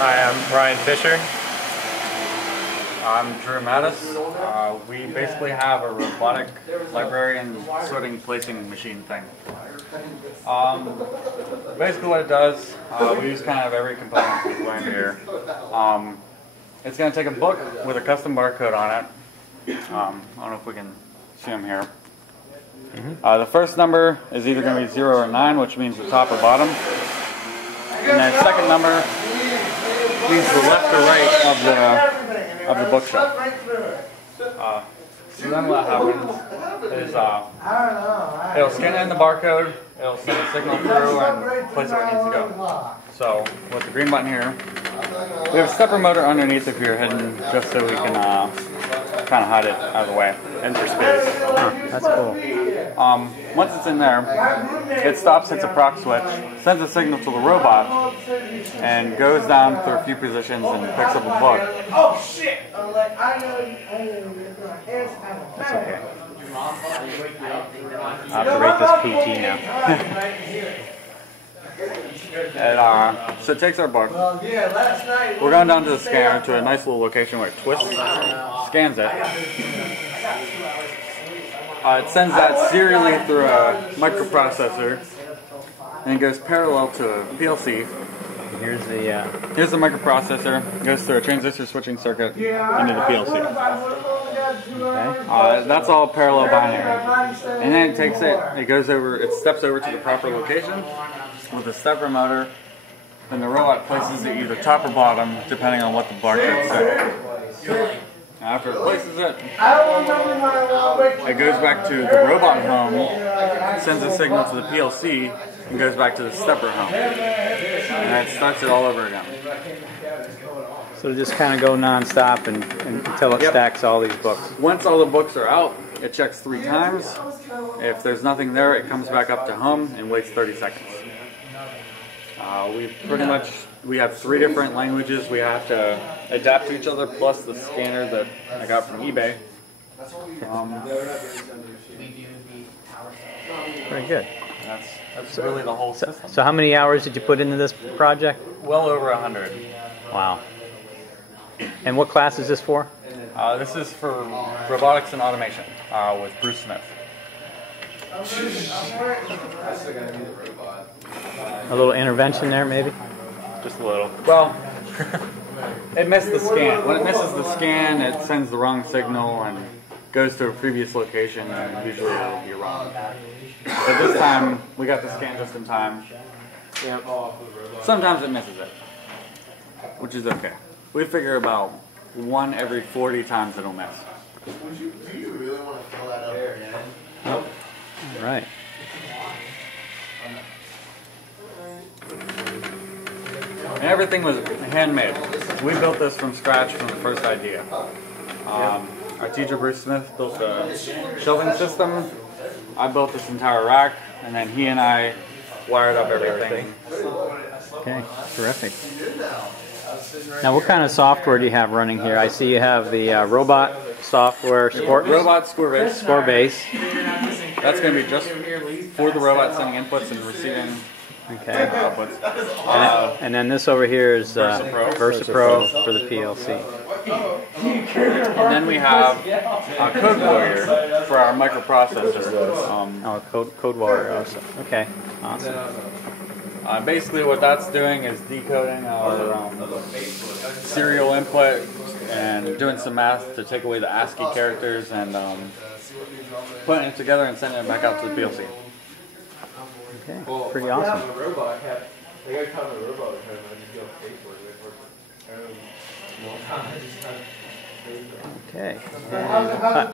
Hi, I'm Ryan Fisher. I'm Matisz. We basically have a robotic librarian sorting placing machine thing. Basically what it does, we use kind of every component we've learned here. It's going to take a book with a custom barcode on it. I don't know if we can see them here. The first number is either going to be 0 or 9, which means the top or bottom. And then second number means the left or right of the bookshelf. So then what happens is it'll scan in the barcode, it'll send a signal through and place it where it needs to go. So with the green button here, we have a stepper motor underneath if you're hidden, just so we can kind of hide it out of the way. Enter space. That's cool. Once it's in there, it stops, hits a proc switch, sends a signal to the robot, and goes down through a few positions and picks up a book. Oh shit! That's okay. I'll have to rate this PT now. And, so it takes our book. We're going down to the scanner to a nice little location where it twists, scans it. It sends that serially through a microprocessor, and it goes parallel to a PLC. Here's the microprocessor. It goes through a transistor switching circuit into the PLC. Okay. That's all parallel binary. And then it takes it goes over, it steps over to the proper location with a stepper motor, and the robot places it either top or bottom, depending on what the barcode says. After it places it, it goes back to the robot home, sends a signal to the PLC, and goes back to the stepper home. And it starts it all over again. So just kind of go non-stop and until it stacks all these books. Once all the books are out, it checks 3 times. If there's nothing there, it comes back up to home and waits 30 seconds. We have 3 different languages we have to adapt to each other, plus the scanner that I got from eBay. Very good. That's really the whole system. So how many hours did you put into this project? Well over 100. Wow. And what class is this for? This is for Robotics and Automation with Bruce Smith. A little intervention there, maybe? Just a little. Well, it missed the scan. When it misses the scan, it sends the wrong signal and goes to a previous location, and usually it'll be wrong. But this time, we got the scan just in time. Yep. Sometimes it misses it, which is okay. We figure about 1 every 40 times it'll miss. Do you really want to fill that up? All right. And everything was handmade. We built this from scratch from the first idea. Our teacher, Bruce Smith, built the shelving system. I built this entire rack, and then he and I wired up everything. Okay, terrific. Now, what kind of software do you have running here? I see you have the robot software, Robot score base. base. That's going to be just for the robot sending inputs and receiving outputs. And then this over here is Versa Pro for the PLC. And then we have a Code Warrior for our microprocessor. Code Warrior also. Okay, awesome. Basically what that's doing is decoding our serial input and doing some math to take away the ASCII characters and putting it together and sending it back out to the PLC. Okay, pretty awesome. Okay, and cut.